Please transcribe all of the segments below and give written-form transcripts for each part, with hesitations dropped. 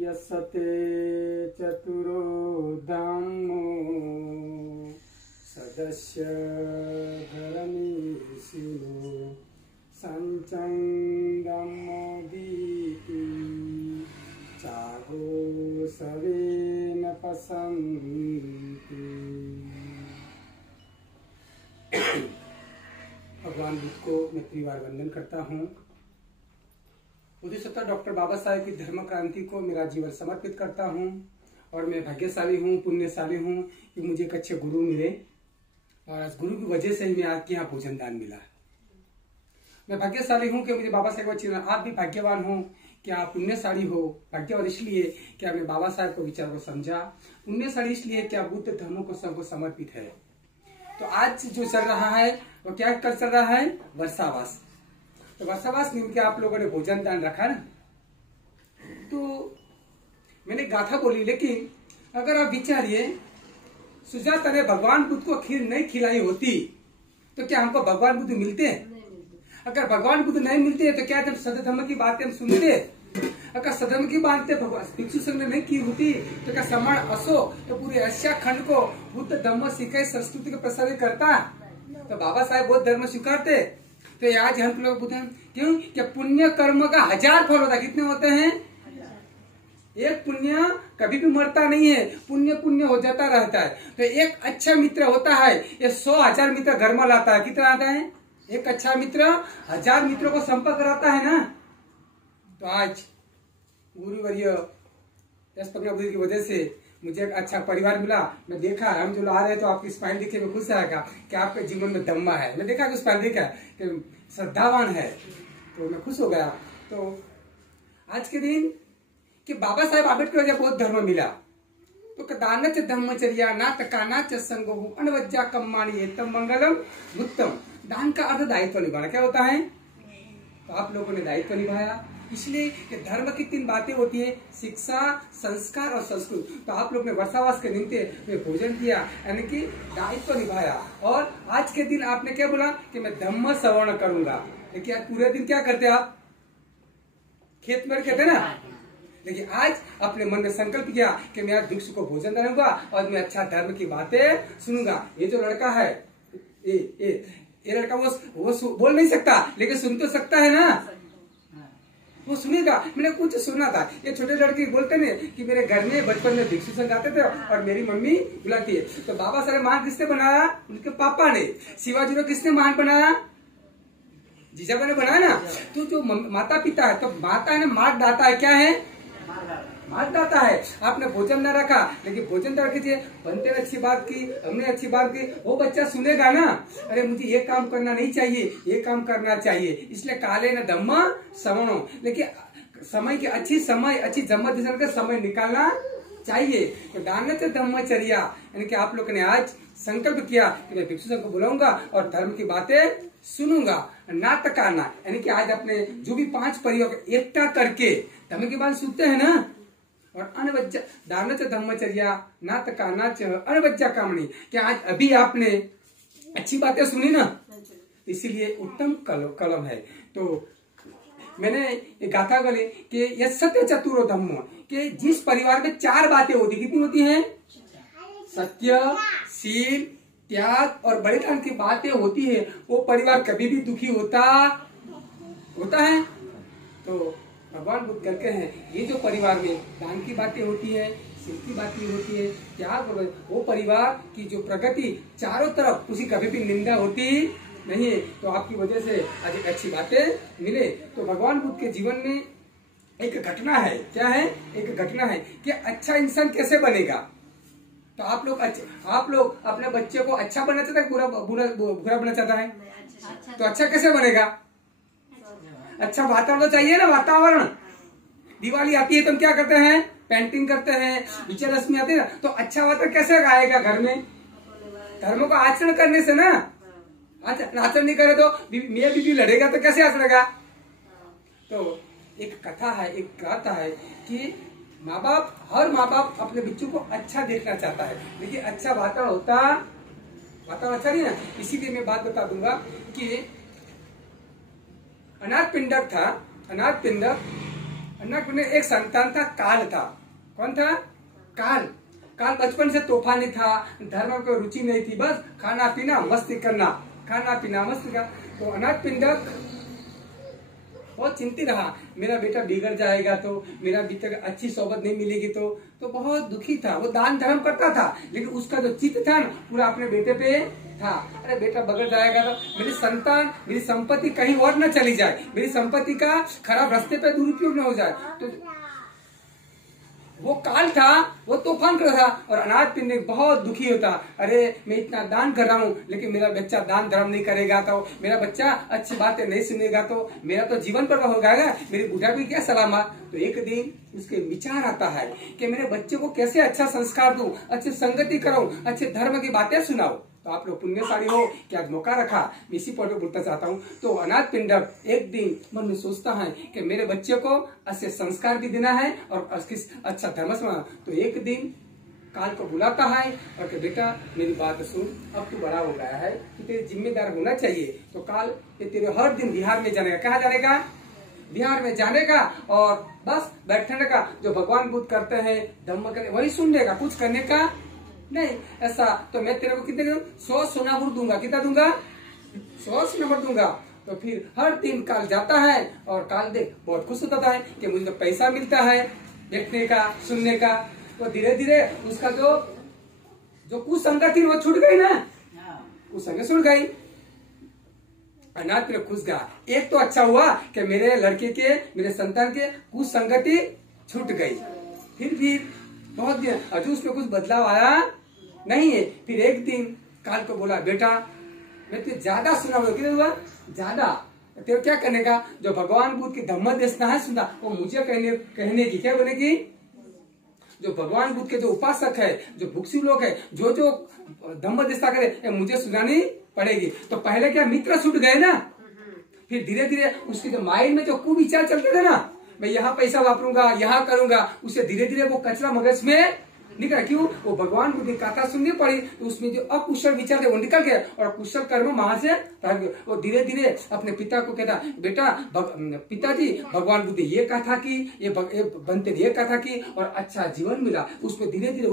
यस्ते चतुरो धम्मो सदस्य धर्मीशिनो संचं धम्मोदीति चाहो सवेन पसंति। भगवान बुद्ध को मैं त्रिवार वंदन करता हूँ। बुद्धिसत्ता डॉक्टर बाबा साहेब की धर्म क्रांति को मेरा जीवन समर्पित करता हूँ और मैं भाग्यशाली हूँ, पुण्यशाली हूँ कि मुझे एक अच्छे गुरु मिले और इस गुरु की वजह से ही मैं आपके यहाँ भोजन दान मिला। मैं भाग्यशाली हूँ कि मुझे बाबा साहेब को, आप भी भाग्यवान हो कि आप पुण्यशाली हो। भाग्यवान इसलिए कि आपने बाबा साहेब को विचार को समझा, पुण्यशाली इसलिए कि आप बुद्ध धर्मों को सबको समर्पित है। तो आज जो चल रहा है वो क्या कल चल रहा है, वर्षावास। तो वर्षावास निमित्त के आप लोगों ने भोजन दान रखा ना, तो मैंने गाथा बोली, लेकिन अगर आप विचारिए सुजाता ने भगवान बुद्ध को खीर नहीं खिलाई होती तो क्या हमको भगवान बुद्ध मिलते? अगर भगवान बुद्ध नहीं मिलते तो क्या जब सदधर्म की बातें हम सुनते? अगर सदधर्म की बातें भिक्षु संघ ने नहीं की होती तो क्या समान अशोक तो पूरे एशिया खंड को बुद्ध धर्म सिखाई संस्कृति को प्रसारित करता? तो बाबा साहेब बौद्ध धर्म स्वीकारते? तो आज हम लोग बुद्ध क्यों? क्या पुण्य कर्म का 1000 फल होता है। कितने होते हैं? एक पुण्य कभी भी मरता नहीं है, पुण्य पुण्य हो जाता रहता है। तो एक अच्छा मित्र होता है, ये 100,000 मित्र घर में लाता है। कितना आता है? एक अच्छा मित्र 1000 मित्रों को संपर्क कराता है ना। तो आज गुरुवर्य यश प्रज्ञा बुद्धि की वजह से मुझे एक अच्छा परिवार मिला। मैं देखा हम जो ला रहे तो आपकी स्माइल दिखे, मैं खुश आएगा कि आपके जीवन में धम्मा है। मैं देखा कि स्माइल देखा कि श्रद्धावान है, तो मैं खुश हो गया। तो आज के दिन कि बाबा साहेब आम्बेडकर जब बौद्ध धर्म मिला तो कदानच धम्मचर्या ना तकाना च संगो अनवज्जा कम्मानी तम मंगलम उत्तम। दान का अर्थ दायित्व निभाना क्या होता है? तो आप लोगों ने दायित्व निभाया। इसलिए कि धर्म की 3 बातें होती है, शिक्षा, संस्कार और संस्कृत। तो आप लोग ने वर्षावास के निमित्त में भोजन किया, यानी कि दायित्व निभाया। और आज के दिन आपने क्या बोला कि मैं धम्म श्रवण करूंगा, लेकिन आज पूरे दिन क्या करते आप? खेत में कहते ना। लेकिन आज अपने मन में संकल्प किया कि मैं आज भिक्षु को भोजन करूंगा और मैं अच्छा धर्म की बातें सुनूंगा। ये जो लड़का है ये लड़का वो बोल नहीं सकता, लेकिन सुन तो सकता है ना, वो सुनेगा। मैंने कुछ सुना था, ये छोटे लड़के बोलते ने कि मेरे घर में बचपन में भिक्षु संघ आते थे और मेरी मम्मी बुलाती है। तो बाबा साहेब महान किसने बनाया? उनके पापा ने। शिवाजी को किसने महान बनाया? जीजाबा ने बनाया ना। तो जो माता पिता है, तो माता है ना, मार्ग दाता है। क्या है? मार्ग दाता है। आपने भोजन न रखा, लेकिन भोजन तो रखिए। बनते ने अच्छी बात की, हमने अच्छी बात की, वो बच्चा सुनेगा ना, अरे मुझे ये काम करना नहीं चाहिए, ये काम करना चाहिए। इसलिए काले न धम्म श्रवणो, लेकिन समय की अच्छी धम्म दिशा का समय निकालना चाहिए। तो दान से धम्मचर्या, यानी कि आप लोगों ने आज संकल्प किया कि मैं भिक्षु को बुलाऊंगा और धर्म की बातें सुनूंगा। ना तकाना, यानी कि आज अपने जो भी 5 परिवार एकता करके धर्म की बात सुनते हैं ना। और अनवज्जा दान च धम्मचर्या ना तकाना च अनवज्जा कामनी, क्या आज अभी आपने अच्छी बातें सुनी ना, इसीलिए उत्तम कलम है। तो मैंने ये गाथा बोली कि यह सत्य चतुरो धम्मो, कि जिस परिवार में 4 बातें होती, कितनी होती हैं? सत्य, शील, त्याग और बलिदान की बातें होती है, वो परिवार कभी भी दुखी होता है। तो भगवान बुद्ध कहते हैं ये जो परिवार में दान की बातें होती है, शील की बातें होती है, त्याग, वो परिवार की जो प्रगति चारों तरफ, उसी कभी भी निंदा होती नहीं है। तो आपकी वजह से आज एक अच्छी बातें मिले। तो भगवान बुद्ध के जीवन में एक घटना है। क्या है? एक घटना है कि अच्छा इंसान कैसे बनेगा। तो आप लोग अपने बच्चे को अच्छा बनना चाहता है, बुरा बनना चाहता है? तो अच्छा कैसे बनेगा? अच्छा वातावरण तो चाहिए ना। वातावरण, दिवाली आती है तो हम क्या करते हैं? पेंटिंग करते हैं, विजयदशमी आती है ना, तो अच्छा वातावरण कैसे आएगा घर में? धर्म को आचरण करने से ना। आचरण नहीं करे तो मियां बीवी लड़ेगा तो कैसे आचरेगा? तो एक कथा है, एक गाथा है कि हर माँ बाप अपने बच्चों को अच्छा देखना चाहता है, लेकिन अच्छा वातावरण अच्छा नहीं ना। इसीलिए मैं बात बता दूंगा कि अनाथ पिंडक था। अनाथ पिंडक अनाथ पिंडक एक संतान था, काल था। कौन था? काल। काल बचपन से तूफानी था, धर्म को रुचि नहीं थी, बस खाना पीना मस्ती करना, खाना पीना मस्ती करना। तो अनाथ पिंडक बहुत चिंतित रहा, मेरा बेटा बिगड़ जाएगा तो, मेरा बेटा अच्छी सोबत नहीं मिलेगी तो बहुत दुखी था। वो दान धर्म करता था, लेकिन उसका जो चित्त था ना पूरा अपने बेटे पे था। अरे बेटा बगड़ जाएगा तो मेरी संतान, मेरी संपत्ति कहीं और न चली जाए, मेरी संपत्ति का खराब रास्ते पे दुरुपयोग न हो जाए। तो वो काल था, वो तूफान कर रहा था और अनाथ पिंडक बहुत दुखी होता। अरे मैं इतना दान कर रहा हूँ, लेकिन मेरा बच्चा दान धर्म नहीं करेगा तो, मेरा बच्चा अच्छी बातें नहीं सुनेगा तो मेरा तो जीवन पर हो जाएगा, मेरी बुढ़ापी क्या सलामत। तो एक दिन उसके विचार आता है कि मेरे बच्चे को कैसे अच्छा संस्कार दूं, अच्छी संगति कराऊं, अच्छे धर्म की बातें सुनाऊं। तो आप लोग पुण्यशाली हो कि आज मौका रखा, मैं इसी पर बोलना चाहता हूँ। तो अनाथ पिंडक एक दिन मन में सोचता है कि मेरे बच्चे को अच्छे संस्कार भी देना है और अच्छा धर्म सुना। तो एक दिन काल को बुलाता है और कि बेटा मेरी बात सुन, अब तू बड़ा हो गया है, तू तेरे जिम्मेदार होना चाहिए। तो काल ये तेरे हर दिन बिहार में जाने का, कहाँ जाने का? बिहार में जाने का और बस बैठने का, जो भगवान बुद्ध करते हैं धम्म करने वही सुनने का, कुछ करने का नहीं। ऐसा तो मैं तेरे को कितने 100 सोना भर दूंगा। कितना दूंगा? 100 सोना भर दूंगा। तो फिर हर दिन काल जाता है और काल देख बहुत खुश होता है कि मुझे तो पैसा मिलता है देखने का, सुनने का। तो धीरे धीरे उसका जो कुसंगत थी वो छूट गई ना, कुसंगत छूट गई। अनाथ पिंडक खुश गया। एक तो अच्छा हुआ कि मेरे लड़के के, मेरे संतान के कुसंगति छूट गई। फिर बहुत दिन अजू उसमें कुछ बदलाव आया नहीं है। फिर एक दिन काल को बोला, बेटा मैं तुझे ज्यादा सुना हुआ। कितना हुआ? ज्यादा। तेरे क्या करने का? जो भगवान बुद्ध की धम्म देशना है सुना, वो मुझे कहने की क्या बनेगी? जो भगवान बुद्ध के जो उपासक है, जो भिक्षु लोग है, जो धम्म देशना करे, मुझे सुनानी पड़ेगी। तो पहले क्या मित्र छूट गए ना, फिर धीरे धीरे उसके जो माइंड में जो कुविचार चलते थे ना, मैं यहाँ पैसा वापरूंगा, यहाँ करूंगा, उससे धीरे धीरे वो कचरा मगज में निकल। क्यों? वो भगवान बुद्ध की कथा सुननी पड़ी, तो उसमें जो अकुशल विचार थे वो निकल गए और कुशल कर्म वहां से भाग गए। वो धीरे धीरे अपने पिता को कहता, बेटा पिताजी भगवान बुद्ध ये कथा की, ये बनते ये कथा की और अच्छा जीवन मिला। उसमें धीरे धीरे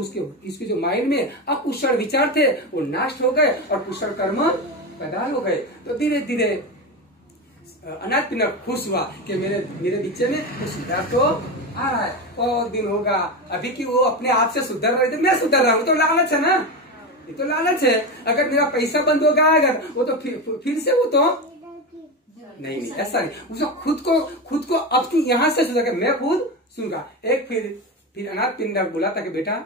इसके जो माइंड में अकुशल विचार थे वो नष्ट हो गए और कुशल कर्म पैदा हो गए। तो धीरे धीरे अनाथ पिंडक खुश हुआ कि मेरे बच्चे में तो सुधार तो आ रहा है। बहुत दिन होगा अभी कि वो अपने आप से सुधर रहे थे, मैं सुधर रहा हूँ। तो लालच है ना, ये तो लालच है। अगर मेरा पैसा बंद हो गया वो तो फिर से वो तो नहीं, ऐसा नहीं। उसको खुद को अब तू यहाँ से सुधर, मैं खुद सुनूंगा। एक फिर अनाथ पिंडक बोला था कि बेटा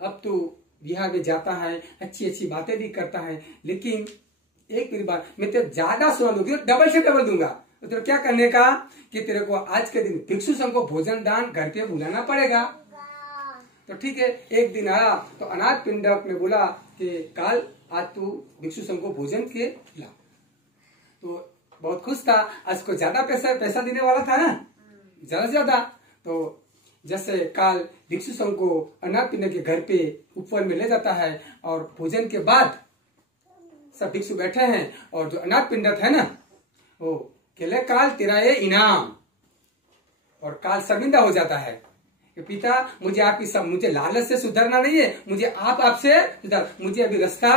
अब तू बिहार में जाता है, अच्छी अच्छी बातें भी करता है, लेकिन एक मेरी बात, मैं तेरे ज्यादा सुना दूंगी, डबल से डबल दूंगा। तो तेरे क्या करने का कि तेरे को आज के दिन भिक्षु संघ को भोजन दान घर पे बुलाना पड़ेगा। तो ठीक है, एक दिन आया तो अनाथ पिंडक ने बोला कि काल आज तू भिक्षु संघ को भोजन के खिला। तो बहुत खुश था, आज को ज्यादा पैसा देने वाला था ना, ज्यादा से ज्यादा। तो जैसे काल भिक्षु संघ को अनाथ पिंडक के घर पे ऊपर में ले जाता है और भोजन के बाद सब भिक्षु बैठे हैं और जो अनाथ पिंडक है ना वो कहले काल तेरा ये इनाम। और काल शर्मिंदा हो जाता है कि पिता मुझे लालच से सुधरना नहीं है, मुझे आपसे सुधर, मुझे अभी रास्ता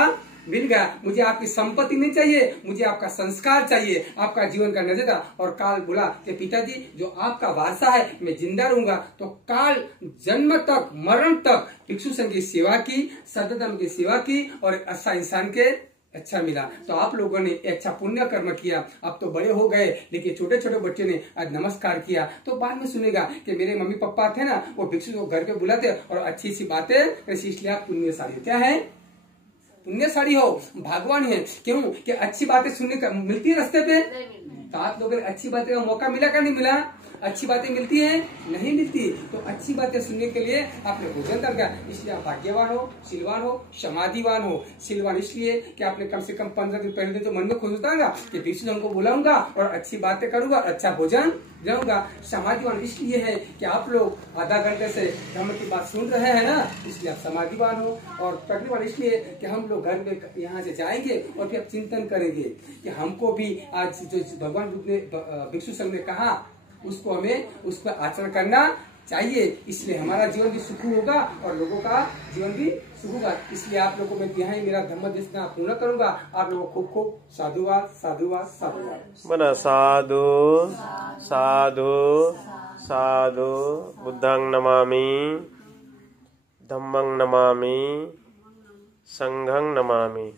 मिल गया, मुझे आपकी संपत्ति नहीं चाहिए, मुझे आपका संस्कार चाहिए, आपका जीवन का नजरिया। और काल बोला कि पिताजी जो आपका वारसा है मैं जिंदा रहूंगा। तो काल जन्म तक मरण तक भिक्षु संघ की सेवा की, सतधर्म की सेवा की और अच्छा इंसान के अच्छा मिला। तो आप लोगों ने अच्छा पुण्य कर्म किया। अब तो बड़े हो गए, लेकिन छोटे छोटे बच्चे ने आज नमस्कार किया तो बाद में सुनेगा कि मेरे मम्मी पापा थे ना वो भिक्षु को घर पे बुलाते और अच्छी सी बातें, इसलिए आप पुण्यशाली क्या है, पुण्यशाली हो, भगवान है। क्यों कि अच्छी बातें सुनने का मिलती है रास्ते पे। तो आप लोगों ने अच्छी बातें का मौका मिला का नहीं मिला? अच्छी बातें मिलती हैं? नहीं मिलती। तो अच्छी बातें सुनने के लिए आपने भोजन कर गया, इसलिए आप भाग्यवान हो, शीलवान हो, समाधिवान हो। शीलवान इसलिए कि आपने कम से कम 15 दिन पहले दिन तो मन में खुश होता है कि भिक्षु संघ को बुलाऊंगा और अच्छी बातें करूंगा, अच्छा भोजन जाऊंगा। समाधिवान इसलिए है कि आप लोग आधा घंटे से धर्म की बात सुन रहे हैं ना, इसलिए आप समाधिवान हो। और प्रज्ञावान इसलिए कि हम लोग घर में यहाँ से जाएंगे और फिर चिंतन करेंगे कि हमको भी आज जो भगवान बुद्ध ने भिक्षु संघ ने कहा उसको हमें उस पर आचरण करना चाहिए। इसलिए हमारा जीवन भी सुखी होगा और लोगों का जीवन भी सुख होगा। इसलिए आप लोगों को मैं यहाँ मेरा धम्म देशना पूर्ण करूंगा। आप लोगों को खूब खूब साधुवाद साधुवाद साधुवाद। बना साधु साधु साधु। बुद्धं नमामि, धम्मं नमामि, संघं नमामि।